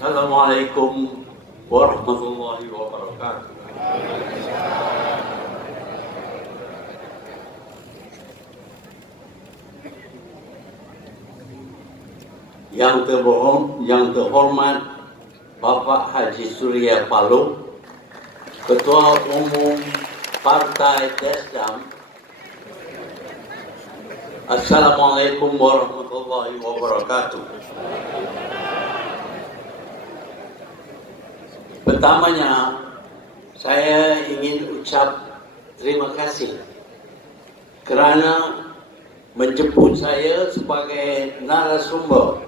Assalamualaikum warahmatullahi wabarakatuh. Yang terhormat Bapak Haji Surya Paloh, Ketua Umum Partai Desdam. Assalamualaikum warahmatullahi wabarakatuh. Pertamanya, saya ingin ucap terima kasih kerana menjemput saya sebagai narasumber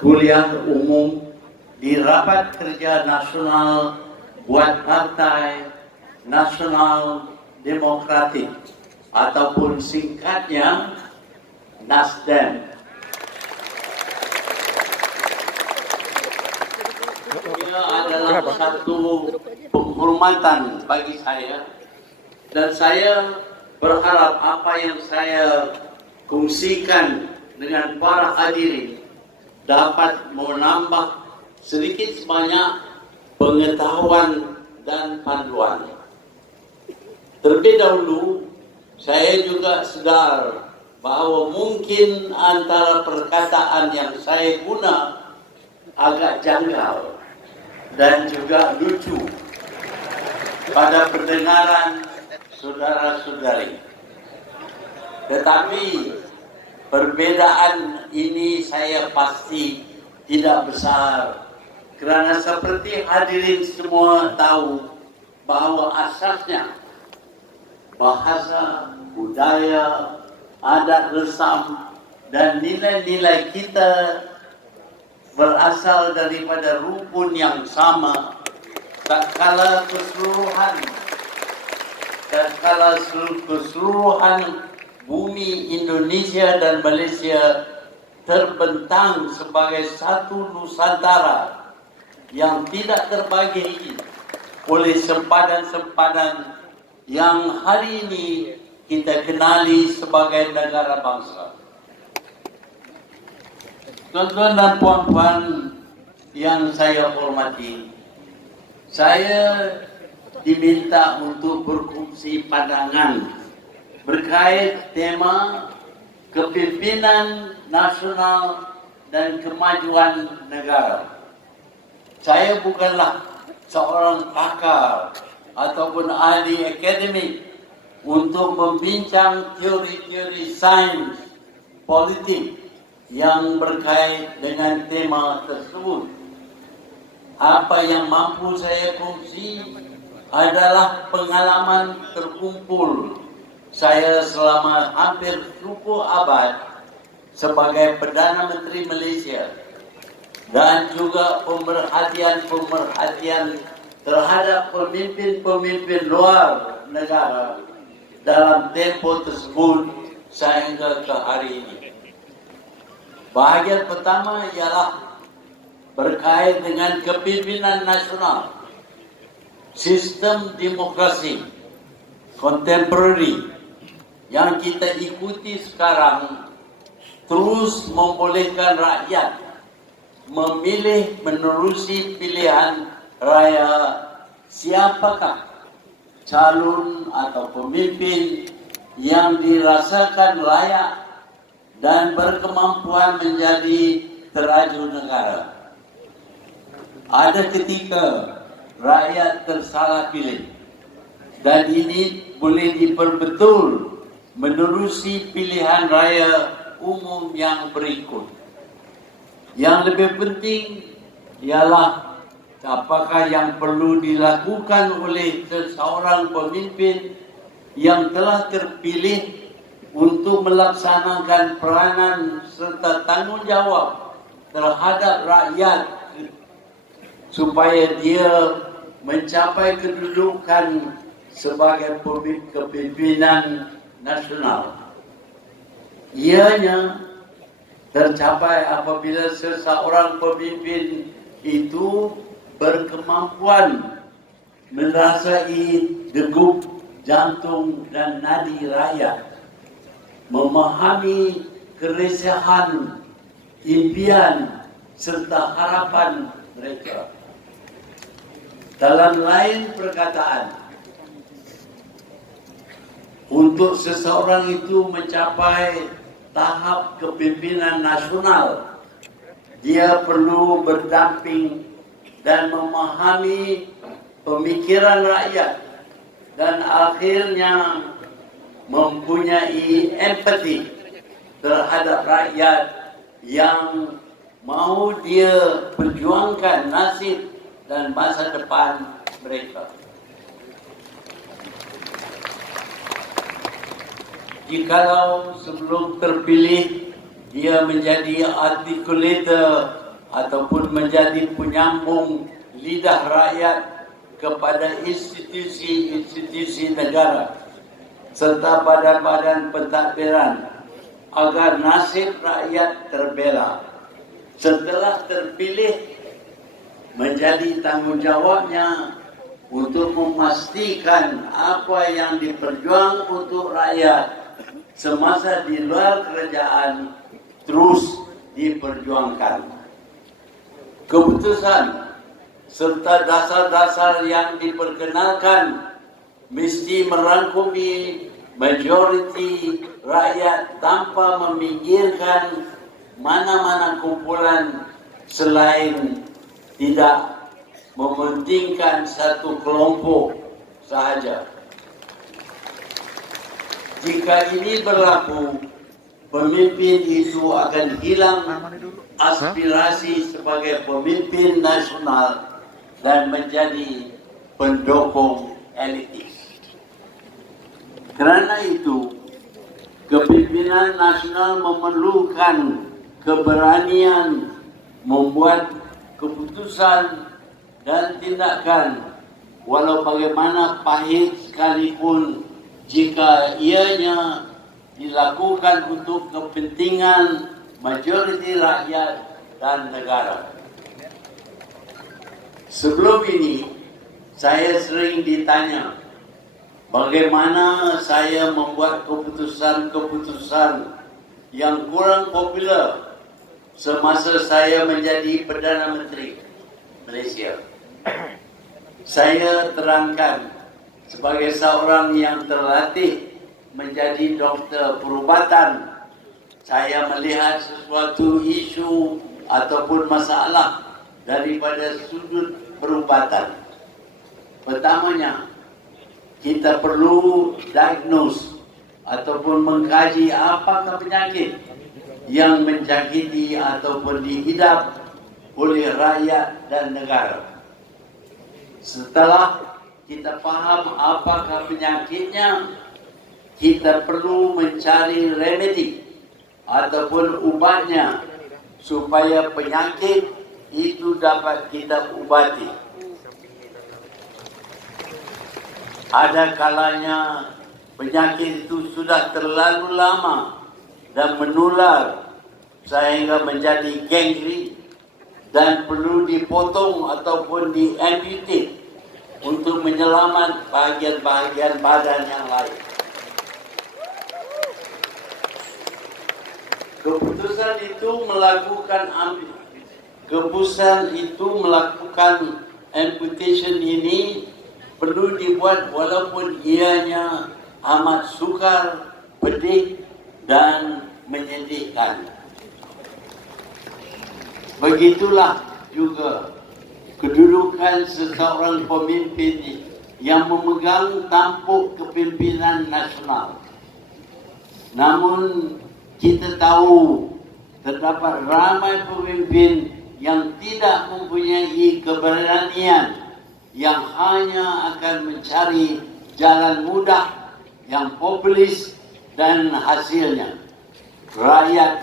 kuliah umum di Rapat Kerja Nasional buat Partai Nasional Demokratik ataupun singkatnya Nasdem. Ia adalah satu penghormatan bagi saya dan saya berharap apa yang saya kongsikan dengan para hadirin dapat menambah sedikit sebanyak pengetahuan dan panduan. Terlebih dahulu, saya juga sedar bahawa mungkin antara perkataan yang saya guna agak janggal dan juga lucu pada pendengaran saudara-saudari. Tetapi perbedaan ini saya pasti tidak besar, kerana seperti hadirin semua tahu bahawa asasnya bahasa, budaya, adat resam dan nilai-nilai kita berasal daripada rukun yang sama. Tak kala keseluruhan bumi Indonesia dan Malaysia terbentang sebagai satu Nusantara yang tidak terbagi oleh sempadan-sempadan yang hari ini kita kenali sebagai negara bangsa. Tuan-tuan dan puan-puan yang saya hormati, saya diminta untuk berkongsi pandangan berkait tema kepimpinan nasional dan kemajuan negara. Saya bukanlah seorang pakar ataupun ahli akademik untuk membincang teori-teori sains politik yang berkait dengan tema tersebut. Apa yang mampu saya kongsi adalah pengalaman terkumpul saya selama hampir 20 abad sebagai Perdana Menteri Malaysia dan juga pemerhatian terhadap pemimpin-pemimpin luar negara dalam tempoh tersebut sehingga ke hari ini. Bahagian pertama ialah berkait dengan kepimpinan nasional, sistem demokrasi contemporary yang kita ikuti sekarang terus membolehkan rakyat memilih menerusi pilihan raya siapakah calon atau pemimpin yang dirasakan layak dan berkemampuan menjadi teraju negara. Ada ketika rakyat tersalah pilih dan ini boleh diperbetul menerusi pilihan raya umum yang berikut. Yang lebih penting ialah apakah yang perlu dilakukan oleh seseorang pemimpin yang telah terpilih untuk melaksanakan peranan serta tanggungjawab terhadap rakyat supaya dia mencapai kedudukan sebagai kepimpinan nasional. Ianya tercapai apabila seseorang pemimpin itu berkemampuan merasai degup jantung dan nadi rakyat, memahami keresahan, impian serta harapan mereka. Dalam lain perkataan, untuk seseorang itu mencapai tahap kepimpinan nasional, dia perlu berdamping dan memahami pemikiran rakyat dan akhirnya mempunyai empati terhadap rakyat yang mau dia perjuangkan nasib dan masa depan mereka. Jikalau sebelum terpilih dia menjadi articulator ataupun menjadi penyambung lidah rakyat kepada institusi-institusi negara serta badan-badan pentadbiran agar nasib rakyat terbela. Setelah terpilih, menjadi tanggungjawabnya untuk memastikan apa yang diperjuang untuk rakyat semasa di luar kerajaan terus diperjuangkan. Keputusan serta dasar-dasar yang diperkenalkan mesti merangkumi majoriti rakyat tanpa memikirkan mana-mana kumpulan selain tidak mementingkan satu kelompok sahaja. Jika ini berlaku, pemimpin itu akan hilang aspirasi sebagai pemimpin nasional dan menjadi pendukung elitis. Kerana itu, kepimpinan nasional memerlukan keberanian membuat keputusan dan tindakan walau bagaimana pahit sekalipun jika ianya dilakukan untuk kepentingan majoriti rakyat dan negara. Sebelum ini, saya sering ditanya bagaimana saya membuat keputusan-keputusan yang kurang popular semasa saya menjadi Perdana Menteri Malaysia. Saya terangkan, sebagai seorang yang terlatih menjadi doktor perubatan, saya melihat sesuatu isu ataupun masalah daripada sudut perubatan. Pertamanya, kita perlu diagnose ataupun mengkaji apakah penyakit yang menjangkiti ataupun dihidap oleh rakyat dan negara. Setelah kita faham apakah penyakitnya, kita perlu mencari remedi ataupun ubatnya supaya penyakit itu dapat kita ubati. Ada kalanya penyakit itu sudah terlalu lama dan menular sehingga menjadi gangren dan perlu dipotong ataupun diamputate untuk menyelamat bahagian-bahagian badan yang lain. Keputusan itu melakukan amputation ini perlu dibuat walaupun ianya amat sukar, pedih dan menyedihkan. Begitulah juga kedudukan seseorang pemimpin yang memegang tampuk kepimpinan nasional. Namun kita tahu terdapat ramai pemimpin yang tidak mempunyai keberanian, yang hanya akan mencari jalan mudah yang populis dan hasilnya rakyat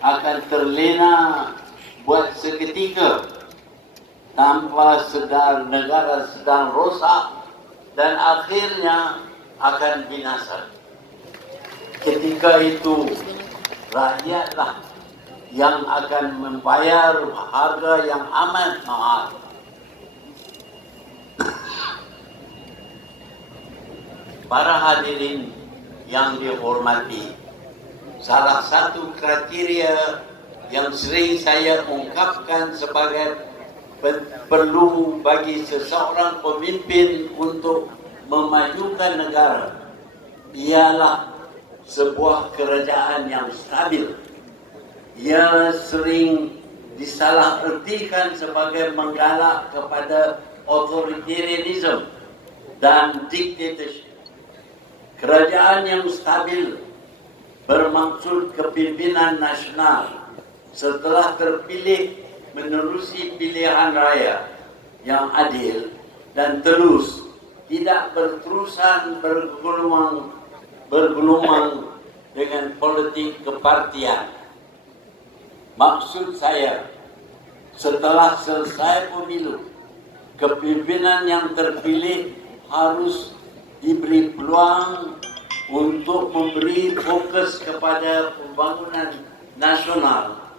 akan terlena buat seketika tanpa sedar negara sedang rosak dan akhirnya akan binasa. Ketika itu rakyatlah yang akan membayar harga yang amat mahal. Para hadirin yang dihormati, salah satu kriteria yang sering saya ungkapkan sebagai perlu bagi seseorang pemimpin untuk memajukan negara ialah sebuah kerajaan yang stabil. Ia sering disalahartikan sebagai menggalak kepada authoritarianism dan dictatorship. Kerajaan yang stabil bermaksud kepimpinan nasional setelah terpilih menerusi pilihan raya yang adil dan terus, tidak berterusan bergelumang dengan politik kepartian. Maksud saya, setelah selesai pemilu, kepimpinan yang terpilih harus diberi peluang untuk memberi fokus kepada pembangunan nasional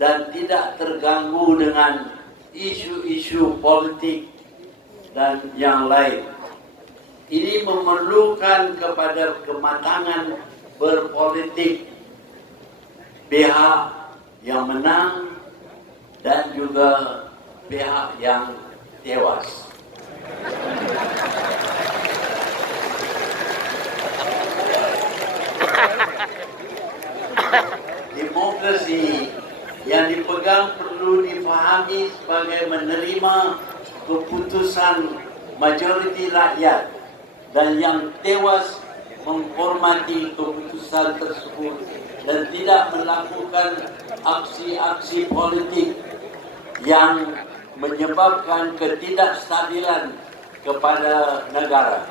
dan tidak terganggu dengan isu-isu politik dan yang lain. Ini memerlukan kepada kematangan berpolitik pihak yang menang dan juga pihak yang tewas. Demokrasi yang dipegang perlu difahami sebagai menerima keputusan majoriti rakyat dan yang tewas menghormati keputusan tersebut dan tidak melakukan aksi-aksi politik yang menyebabkan ketidakstabilan kepada negara.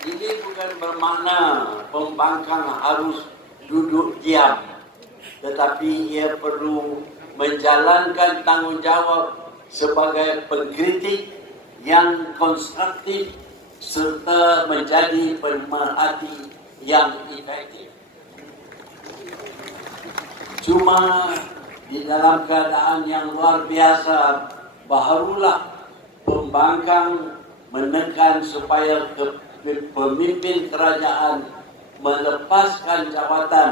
Ini bukan bermakna pembangkang harus duduk diam, tetapi ia perlu menjalankan tanggungjawab sebagai pengkritik yang konstruktif serta menjadi pemerhati yang efektif. Cuma di dalam keadaan yang luar biasa, barulah pembangkang menekan supaya pemimpin kerajaan melepaskan jawatan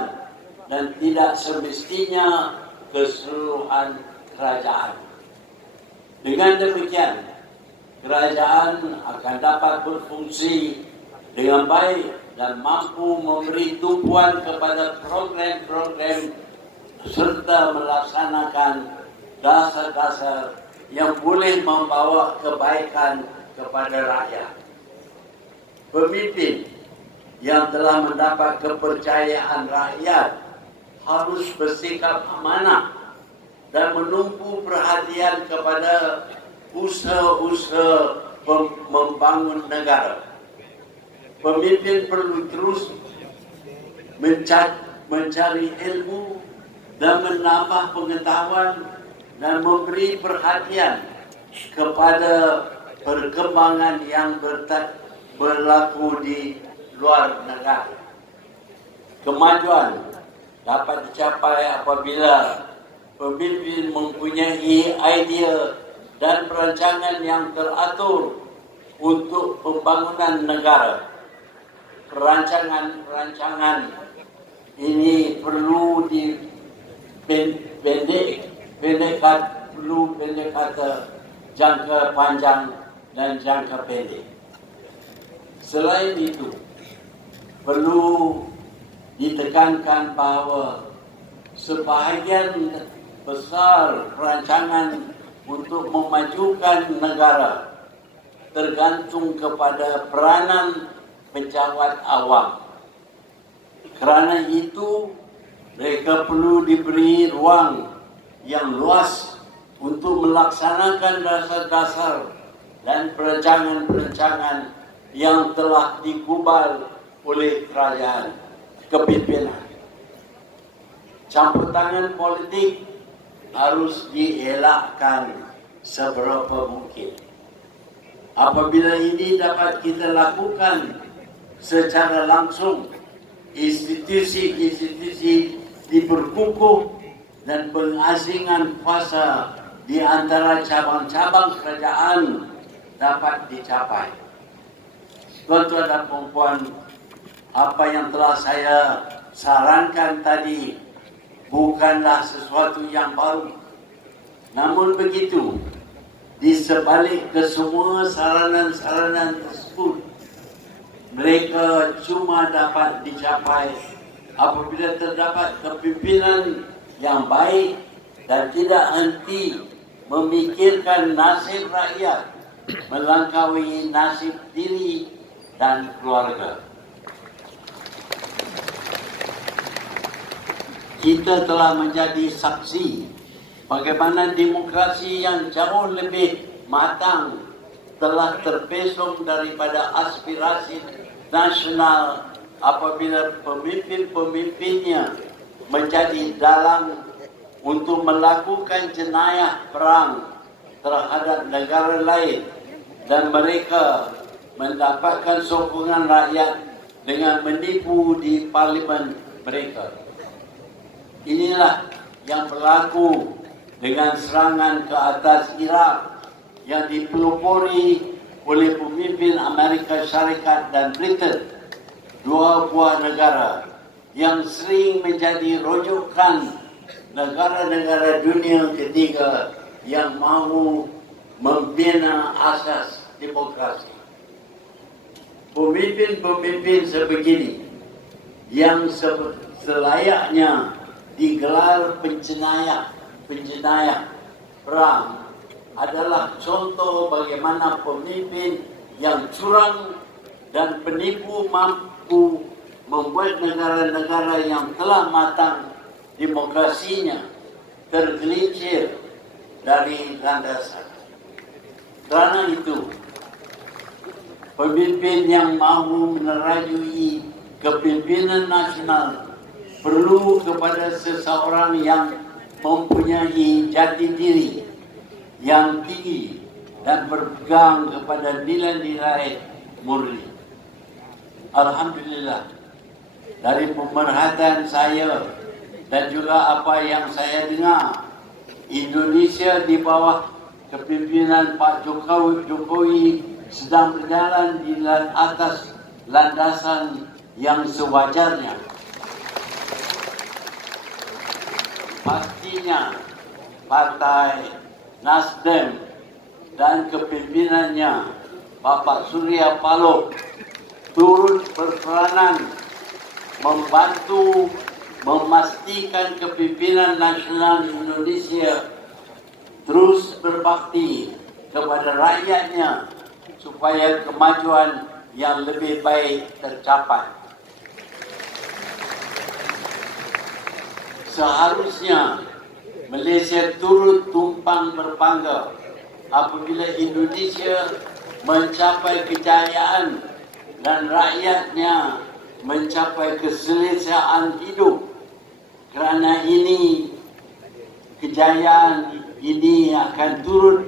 dan tidak semestinya keseluruhan kerajaan. Dengan demikian, kerajaan akan dapat berfungsi dengan baik dan mampu memberi tumpuan kepada program-program serta melaksanakan dasar-dasar yang boleh membawa kebaikan kepada rakyat. Pemimpin yang telah mendapat kepercayaan rakyat harus bersikap amanah dan menumpu perhatian kepada usaha-usaha membangun negara. Pemimpin perlu terus mencari ilmu dan menambah pengetahuan dan memberi perhatian kepada perkembangan yang berlaku di luar negara. Kemajuan dapat dicapai apabila pemimpin mempunyai idea dan perancangan yang teratur untuk pembangunan negara. Perancangan ini perlu pendek jangka panjang dan jangka pendek. Selain itu, perlu ditekankan bahawa sebahagian besar perancangan untuk memajukan negara tergantung kepada peranan pejabat awam. Kerana itu, mereka perlu diberi ruang yang luas untuk melaksanakan dasar-dasar dan perancangan-perancangan yang telah digubal oleh kerajaan kepimpinan. Campur tangan politik harus dielakkan seberapa mungkin. Apabila ini dapat kita lakukan secara langsung, institusi-institusi diperkukuh dan pengasingan kuasa di antara cabang-cabang kerajaan dapat dicapai. Tuan-tuan dan puan-puan, apa yang telah saya sarankan tadi bukanlah sesuatu yang baru. Namun begitu, di sebalik kesemua saranan-saranan tersebut, mereka cuma dapat dicapai apabila terdapat kepimpinan yang baik dan tidak henti memikirkan nasib rakyat melampaui nasib diri dan keluarga. Kita telah menjadi saksi bagaimana demokrasi yang jauh lebih matang telah terpesong daripada aspirasi nasional apabila pemimpin-pemimpinnya menjadi dalang untuk melakukan jenayah perang terhadap negara lain dan mereka mendapatkan sokongan rakyat dengan menipu di parlimen mereka. Inilah yang berlaku dengan serangan ke atas Iraq yang dipelopori oleh pemimpin Amerika Syarikat dan Britain, dua buah negara yang sering menjadi rujukan negara-negara dunia ketiga yang mahu membina asas demokrasi. Pemimpin-pemimpin sebegini yang selayaknya digelar penjenayah perang adalah contoh bagaimana pemimpin yang curang dan penipu mampu membuat negara-negara yang telah matang demokrasinya tergelincir dari landasan. Karena itu, pemimpin yang mahu menerajui kepimpinan nasional perlu kepada seseorang yang mempunyai jati diri yang tinggi dan berpegang kepada nilai-nilai murni. Alhamdulillah, dari pemerhatian saya dan juga apa yang saya dengar, Indonesia di bawah kepimpinan Pak Jokowi sedang berjalan di atas landasan yang sewajarnya. Pastinya Partai Nasdem dan kepimpinannya Bapak Surya Paloh turut berperanan membantu memastikan kepimpinan nasional Indonesia terus berbakti kepada rakyatnya supaya kemajuan yang lebih baik tercapai. Seharusnya Malaysia turut tumpang berbangga apabila Indonesia mencapai kejayaan dan rakyatnya mencapai keselesaan hidup. Kerana ini, kejayaan ini akan turut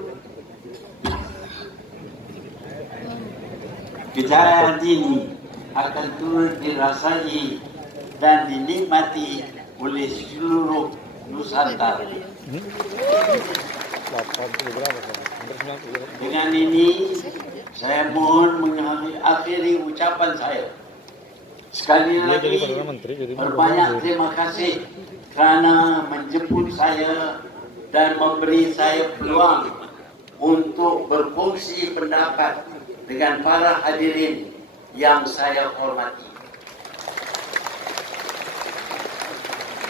dirasai dan dinikmati oleh seluruh Nusantara. Dengan ini, saya mohon mengakhiri ucapan saya. Sekali lagi, berbanyak terima kasih kerana menjemput saya dan memberi saya peluang untuk berkongsi pendapat dengan para hadirin yang saya hormati.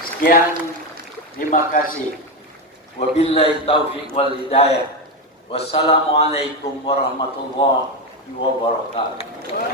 Sekian, terima kasih. Wabillahi taufiq wal hidayah. Wassalamualaikum warahmatullahi wabarakatuh.